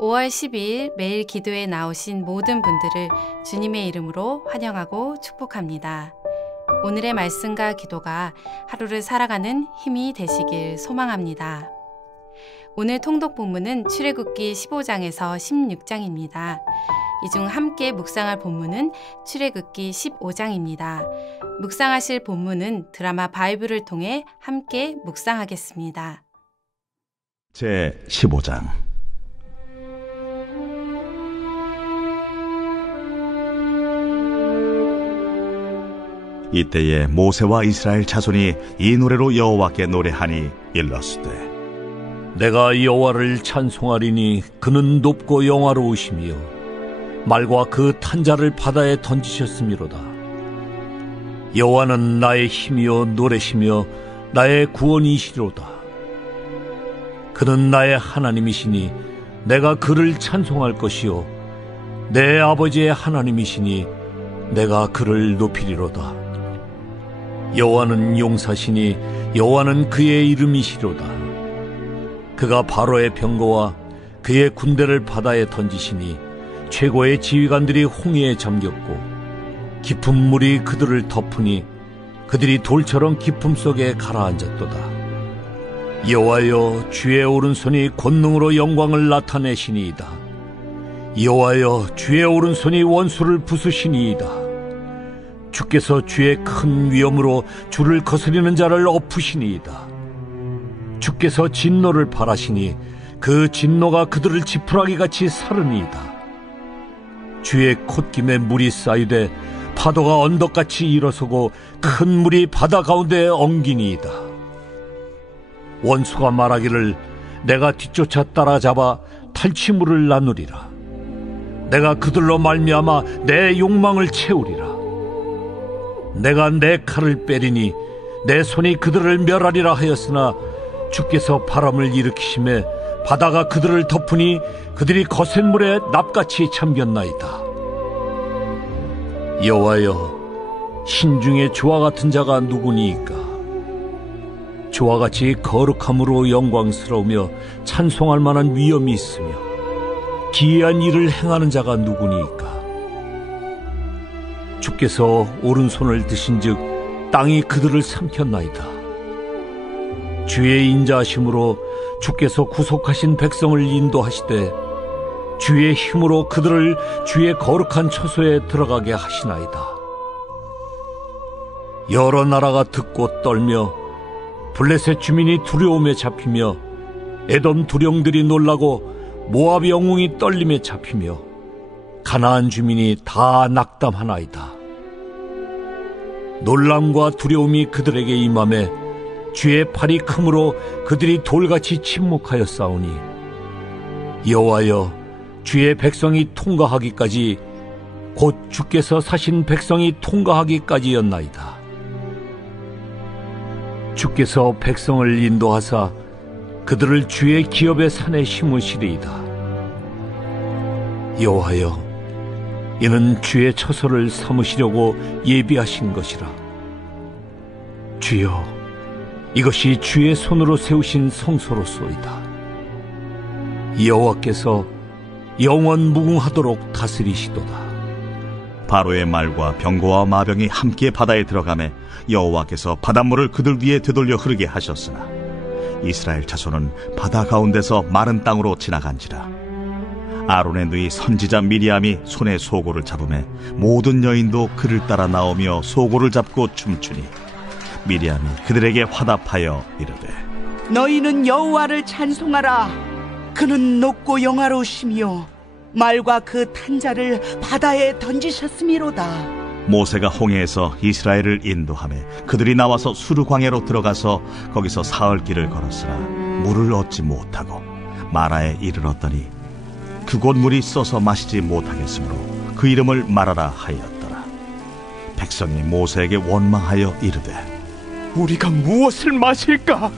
5월 12일 매일 기도에 나오신 모든 분들을 주님의 이름으로 환영하고 축복합니다. 오늘의 말씀과 기도가 하루를 살아가는 힘이 되시길 소망합니다. 오늘 통독 본문은 출애굽기 15장에서 16장입니다. 이 중 함께 묵상할 본문은 출애굽기 15장입니다. 묵상하실 본문은 드라마 바이블을 통해 함께 묵상하겠습니다. 제 15장. 이때에 모세와 이스라엘 자손이 이 노래로 여호와께 노래하니 일렀으되 내가 여호와를 찬송하리니 그는 높고 영화로우시며 말과 그 탄자를 바다에 던지셨음이로다. 여호와는 나의 힘이요 노래시며 나의 구원이시로다. 그는 나의 하나님이시니 내가 그를 찬송할 것이요 내 아버지의 하나님이시니 내가 그를 높이리로다. 여호와는 용사시니 여호와는 그의 이름이시로다. 그가 바로의 병거와 그의 군대를 바다에 던지시니 최고의 지휘관들이 홍해에 잠겼고 깊은 물이 그들을 덮으니 그들이 돌처럼 깊음 속에 가라앉았도다. 여호와여, 주의 오른손이 권능으로 영광을 나타내시니이다. 여호와여, 주의 오른손이 원수를 부수시니이다. 주께서 주의 큰 위엄으로 주를 거스리는 자를 엎으시니이다. 주께서 진노를 발하시니 그 진노가 그들을 지푸라기같이 사르니이다. 주의 콧김에 물이 쌓이되 파도가 언덕같이 일어서고 큰 물이 바다 가운데에 엉기니이다. 원수가 말하기를 내가 뒤쫓아 따라잡아 탈취물을 나누리라. 내가 그들로 말미암아 내 욕망을 채우리라. 내가 내 칼을 빼리니 내 손이 그들을 멸하리라 하였으나 주께서 바람을 일으키심에 바다가 그들을 덮으니 그들이 거센 물에 납같이 잠겼나이다. 여호와여, 신중에 주와 같은 자가 누구니이까? 주와 같이 거룩함으로 영광스러우며 찬송할 만한 위엄이 있으며 기이한 일을 행하는 자가 누구니이까? 주께서 오른손을 드신즉 땅이 그들을 삼켰나이다. 주의 인자하심으로 주께서 구속하신 백성을 인도하시되 주의 힘으로 그들을 주의 거룩한 처소에 들어가게 하시나이다. 여러 나라가 듣고 떨며 블레셋 주민이 두려움에 잡히며 에돔 두령들이 놀라고 모압 영웅이 떨림에 잡히며 가나안 주민이 다 낙담하나이다. 놀람과 두려움이 그들에게 임하매 주의 팔이 크므로 그들이 돌같이 침묵하였사오니 여호와여, 주의 백성이 통과하기까지 곧 주께서 사신 백성이 통과하기까지였나이다. 주께서 백성을 인도하사 그들을 주의 기업의 산에 심으시리이다. 여호와여, 이는 주의 처소를 삼으시려고 예비하신 것이라. 주여, 이것이 주의 손으로 세우신 성소로소이다. 여호와께서 영원 무궁하도록 다스리시도다. 바로의 말과 병거와 마병이 함께 바다에 들어가매 여호와께서 바닷물을 그들 위에 되돌려 흐르게 하셨으나 이스라엘 자손은 바다 가운데서 마른 땅으로 지나간지라. 아론의 누이 선지자 미리암이 손에 소고를 잡으매 모든 여인도 그를 따라 나오며 소고를 잡고 춤추니 미리암이 그들에게 화답하여 이르되 너희는 여호와를 찬송하라. 그는 높고 영화로우시며 말과 그 탄자를 바다에 던지셨음이로다. 모세가 홍해에서 이스라엘을 인도하며 그들이 나와서 수르 광야로 들어가서 거기서 사흘 길을 걸었으나 물을 얻지 못하고 마라에 이르렀더니 그곳 물이 써서 마시지 못하겠으므로 그 이름을 마라라 하였더라. 백성이 모세에게 원망하여 이르되 우리가 무엇을 마실까?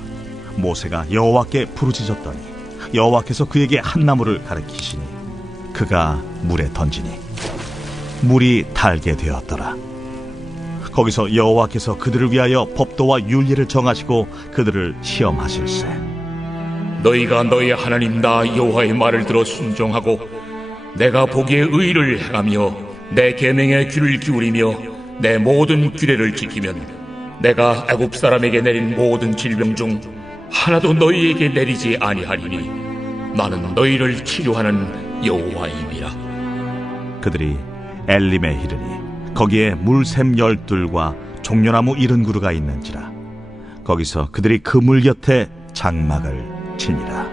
모세가 여호와께 부르짖었더니 여호와께서 그에게 한 나무를 가리키시니 그가 물에 던지니 물이 달게 되었더라. 거기서 여호와께서 그들을 위하여 법도와 율례를 정하시고 그들을 시험하실세. 너희가 너희 하나님 나 여호와의 말을 들어 순종하고 내가 보기에 의를 행하며 내 계명에 귀를 기울이며 내 모든 규례를 지키면 내가 애굽 사람에게 내린 모든 질병 중 하나도 너희에게 내리지 아니하리니 나는 너희를 치료하는 여호와임이라. 그들이 엘림에 이르니 거기에 물샘 12과 종려나무 70그루가 있는지라. 거기서 그들이 그 물 곁에 장막을 치니라.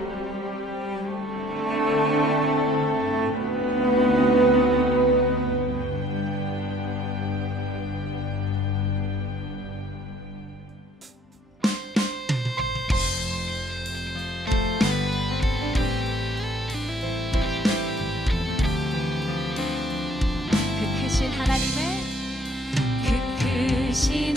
크신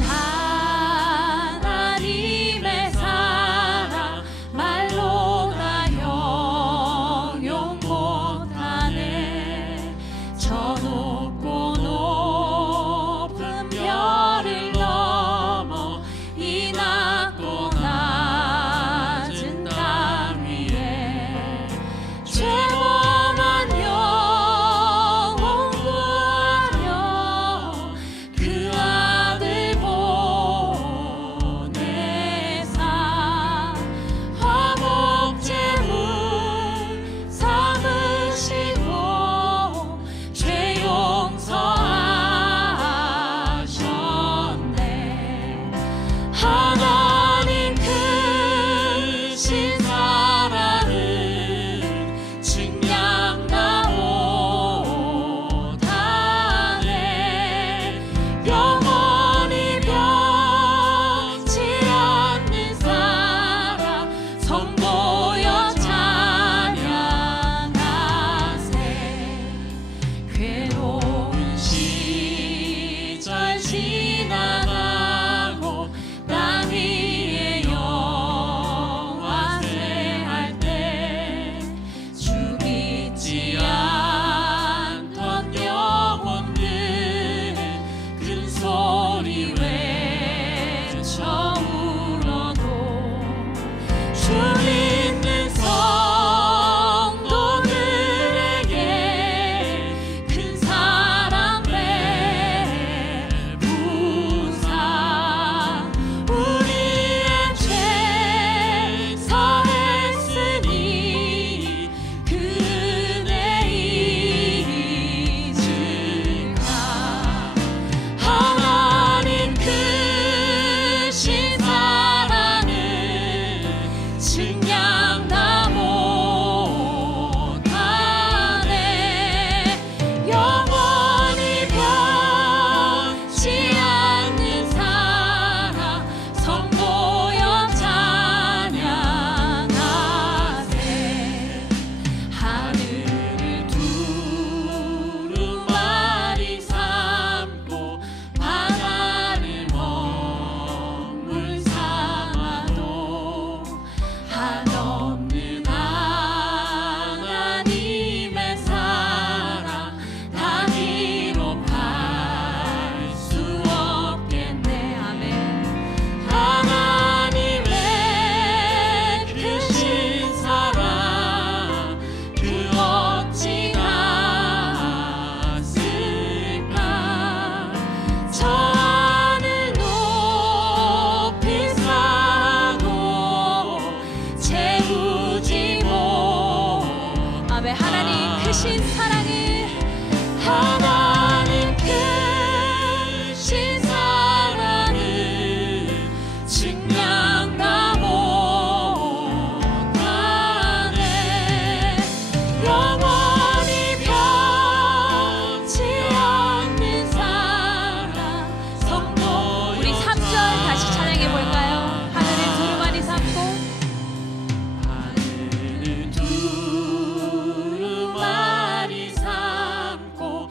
하나님의 사랑 말로 다 형용 못하네. 저 높고 높은 별을 넘어 이 낮고 낮은 땅 위에 죄범한 영혼 구하려 그 아들 보내사 화목제물 삼으시고 죄 용서하셨네. 하나님 크신 사랑은 증량나오다네. 영원히 변치 않는 사랑 성도여 찬양하세. 괴로운 시절 지나가고 땅 위에 영화세할 때 죽이지 않던 영혼들은 큰 소리 외쳐 울어도 주 믿는 성도들에게 큰 사랑 베푸사 우리의 죄 사했으니 그 은혜 잊을까. 하나님 크신 사랑은 증량나오다네. 영원히 변치 않는 사랑 성도여 찬양하세. 하늘을 두루마리 삼고 바다를 먹물 삼아도 한없는 하나님의 사랑 단위로 팔 수 없겠네. 아멘. 하나님의 크신 사랑 그 어찌 같을까. 저 하늘 높이 쌓고 채우지 못. 아멘. 하나님 크신 사랑을 하나님 크신 사랑을 증량나오다네. 영원히 변치 않는 사랑 성도. 우리 3절 다시 찬양해 볼까요? 하늘을 두루마리 삼고 하늘을 두루마리 삼고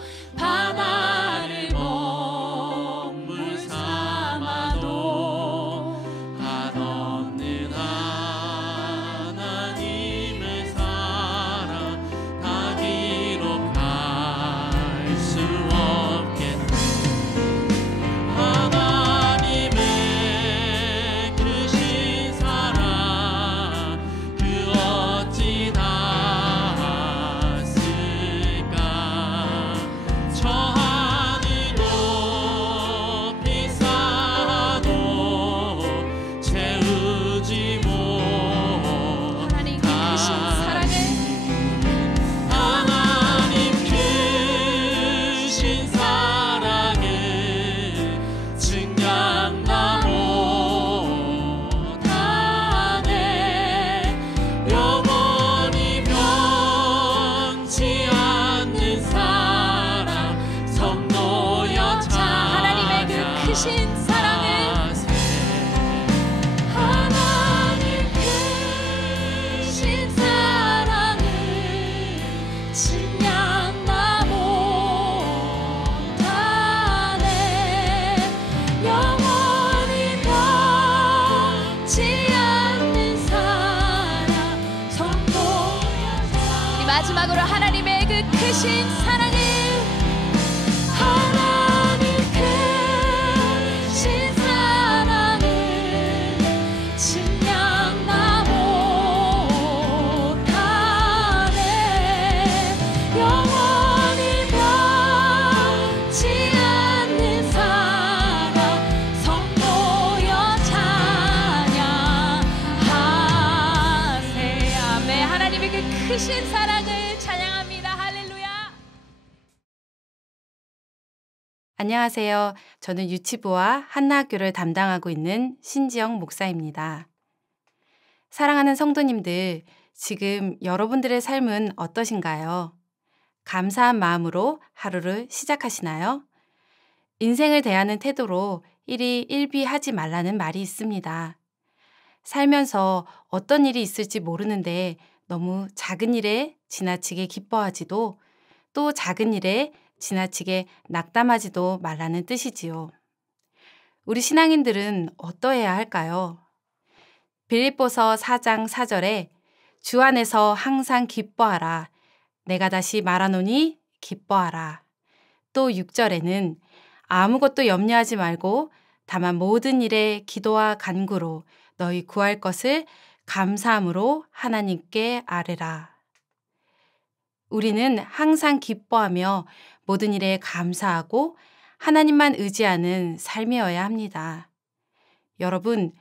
마지막으로 하나님의 그 크신 사랑을 증명나 못하네. 영원히 변치 않는 사랑 성도여 찬양하세. 아멘. 하나님의 그 크신 사랑을 찬양합니다. 할렐루야. 안녕하세요. 저는 유치부와 한나학교를 담당하고 있는 신지영 목사입니다. 사랑하는 성도님들, 지금 여러분들의 삶은 어떠신가요? 감사한 마음으로 하루를 시작하시나요? 인생을 대하는 태도로 일희일비하지 말라는 말이 있습니다. 살면서 어떤 일이 있을지 모르는데 너무 작은 일에 지나치게 기뻐하지도 또 작은 일에 지나치게 낙담하지도 말라는 뜻이지요. 우리 신앙인들은 어떠해야 할까요? 빌립보서 4장 4절에 주 안에서 항상 기뻐하라. 내가 다시 말하노니 기뻐하라. 또 6절에는 아무것도 염려하지 말고 다만 모든 일에 기도와 간구로 너희 구할 것을 감사함으로 하나님께 아뢰라. 우리는 항상 기뻐하며 모든 일에 감사하고 하나님만 의지하는 삶이어야 합니다. 여러분,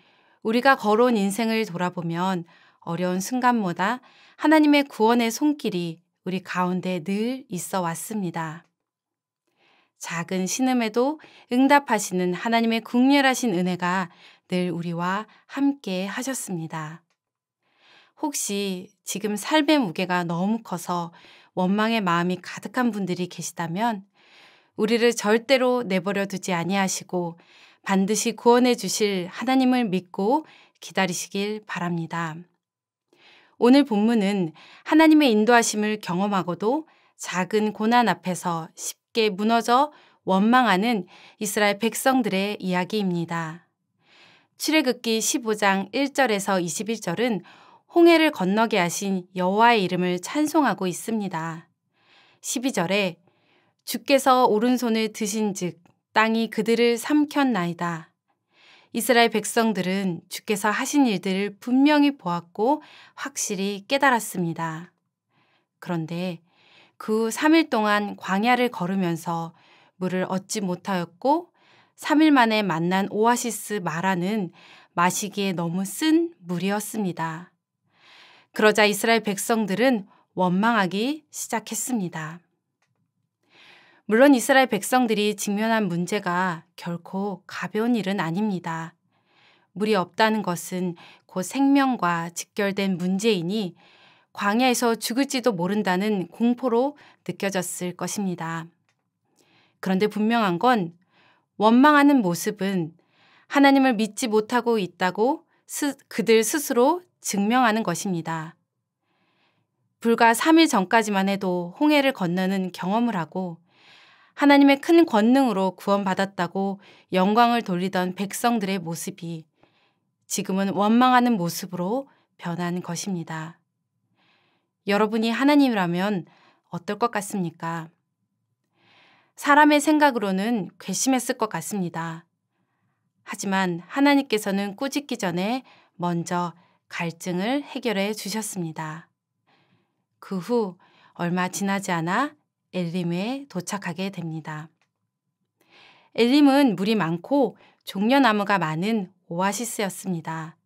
우리가 걸어온 인생을 돌아보면 어려운 순간마다 하나님의 구원의 손길이 우리 가운데 늘 있어 왔습니다. 작은 신음에도 응답하시는 하나님의 국률하신 은혜가 늘 우리와 함께 하셨습니다. 혹시 지금 삶의 무게가 너무 커서 원망의 마음이 가득한 분들이 계시다면 우리를 절대로 내버려 두지 아니하시고 반드시 구원해 주실 하나님을 믿고 기다리시길 바랍니다. 오늘 본문은 하나님의 인도하심을 경험하고도 작은 고난 앞에서 쉽게 무너져 원망하는 이스라엘 백성들의 이야기입니다. 출애굽기 15장 1절에서 21절은 홍해를 건너게 하신 여호와의 이름을 찬송하고 있습니다. 12절에 주께서 오른손을 드신즉 땅이 그들을 삼켰나이다. 이스라엘 백성들은 주께서 하신 일들을 분명히 보았고 확실히 깨달았습니다. 그런데 그 3일 동안 광야를 걸으면서 물을 얻지 못하였고 3일 만에 만난 오아시스 마라는 마시기에 너무 쓴 물이었습니다. 그러자 이스라엘 백성들은 원망하기 시작했습니다. 물론 이스라엘 백성들이 직면한 문제가 결코 가벼운 일은 아닙니다. 물이 없다는 것은 곧 생명과 직결된 문제이니 광야에서 죽을지도 모른다는 공포로 느껴졌을 것입니다. 그런데 분명한 건 원망하는 모습은 하나님을 믿지 못하고 있다고 그들 스스로 증명하는 것입니다. 불과 3일 전까지만 해도 홍해를 건너는 경험을 하고 하나님의 큰 권능으로 구원받았다고 영광을 돌리던 백성들의 모습이 지금은 원망하는 모습으로 변한 것입니다. 여러분이 하나님이라면 어떨 것 같습니까? 사람의 생각으로는 괘씸했을 것 같습니다. 하지만 하나님께서는 꾸짖기 전에 먼저 갈증을 해결해 주셨습니다. 그 후 얼마 지나지 않아 엘림에 도착하게 됩니다. 엘림은 물이 많고 종려나무가 많은 오아시스였습니다.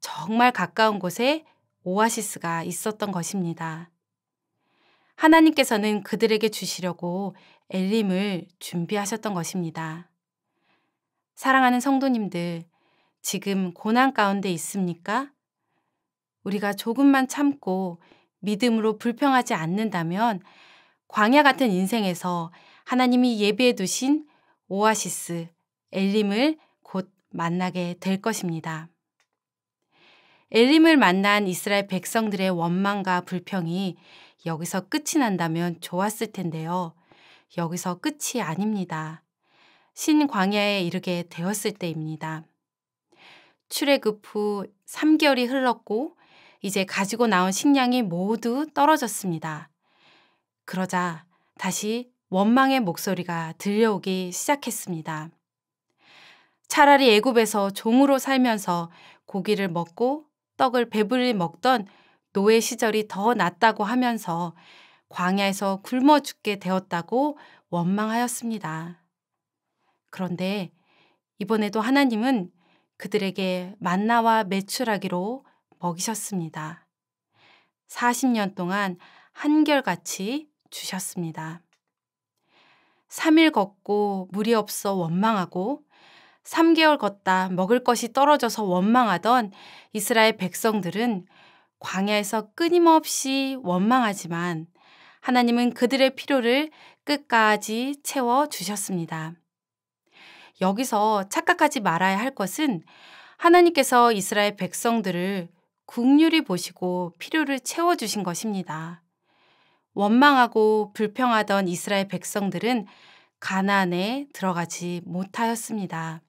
정말 가까운 곳에 오아시스가 있었던 것입니다. 하나님께서는 그들에게 주시려고 엘림을 준비하셨던 것입니다. 사랑하는 성도님들, 지금 고난 가운데 있습니까? 우리가 조금만 참고 믿음으로 불평하지 않는다면 광야 같은 인생에서 하나님이 예비해 두신 오아시스, 엘림을 곧 만나게 될 것입니다. 엘림을 만난 이스라엘 백성들의 원망과 불평이 여기서 끝이 난다면 좋았을 텐데요. 여기서 끝이 아닙니다. 신광야에 이르게 되었을 때입니다. 출애굽 후 3개월이 흘렀고 이제 가지고 나온 식량이 모두 떨어졌습니다. 그러자 다시 원망의 목소리가 들려오기 시작했습니다. 차라리 애굽에서 종으로 살면서 고기를 먹고 떡을 배불리 먹던 노예 시절이 더 낫다고 하면서 광야에서 굶어 죽게 되었다고 원망하였습니다. 그런데 이번에도 하나님은 그들에게 만나와 메추라기로 먹이셨습니다. 40년 동안 한결같이 주셨습니다. 3일 걷고 물이 없어 원망하고 3개월 걷다 먹을 것이 떨어져서 원망하던 이스라엘 백성들은 광야에서 끊임없이 원망하지만 하나님은 그들의 필요를 끝까지 채워 주셨습니다. 여기서 착각하지 말아야 할 것은 하나님께서 이스라엘 백성들을 긍휼히 보시고 필요를 채워주신 것입니다. 원망하고 불평하던 이스라엘 백성들은 가나안에 들어가지 못하였습니다.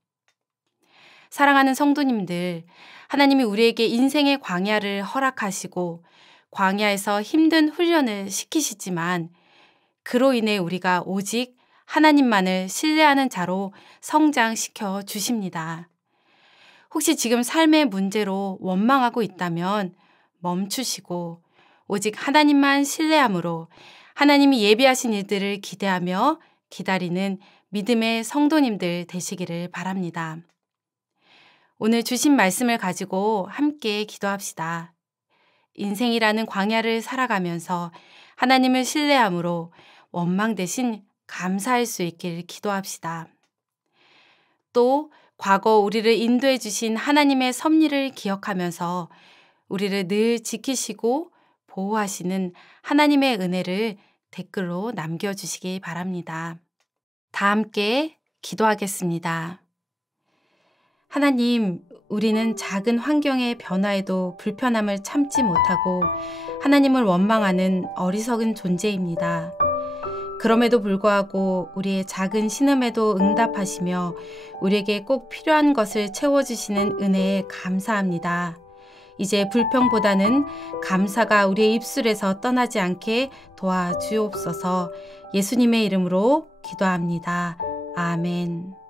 사랑하는 성도님들, 하나님이 우리에게 인생의 광야를 허락하시고 광야에서 힘든 훈련을 시키시지만 그로 인해 우리가 오직 하나님만을 신뢰하는 자로 성장시켜 주십니다. 혹시 지금 삶의 문제로 원망하고 있다면 멈추시고 오직 하나님만 신뢰함으로 하나님이 예비하신 일들을 기대하며 기다리는 믿음의 성도님들 되시기를 바랍니다. 오늘 주신 말씀을 가지고 함께 기도합시다. 인생이라는 광야를 살아가면서 하나님을 신뢰함으로 원망 대신 감사할 수 있길 기도합시다. 또 과거 우리를 인도해 주신 하나님의 섭리를 기억하면서 우리를 늘 지키시고 보호하시는 하나님의 은혜를 댓글로 남겨주시기 바랍니다. 다 함께 기도하겠습니다. 하나님, 우리는 작은 환경의 변화에도 불편함을 참지 못하고 하나님을 원망하는 어리석은 존재입니다. 그럼에도 불구하고 우리의 작은 신음에도 응답하시며 우리에게 꼭 필요한 것을 채워주시는 은혜에 감사합니다. 이제 불평보다는 감사가 우리의 입술에서 떠나지 않게 도와주옵소서. 예수님의 이름으로 기도합니다. 아멘.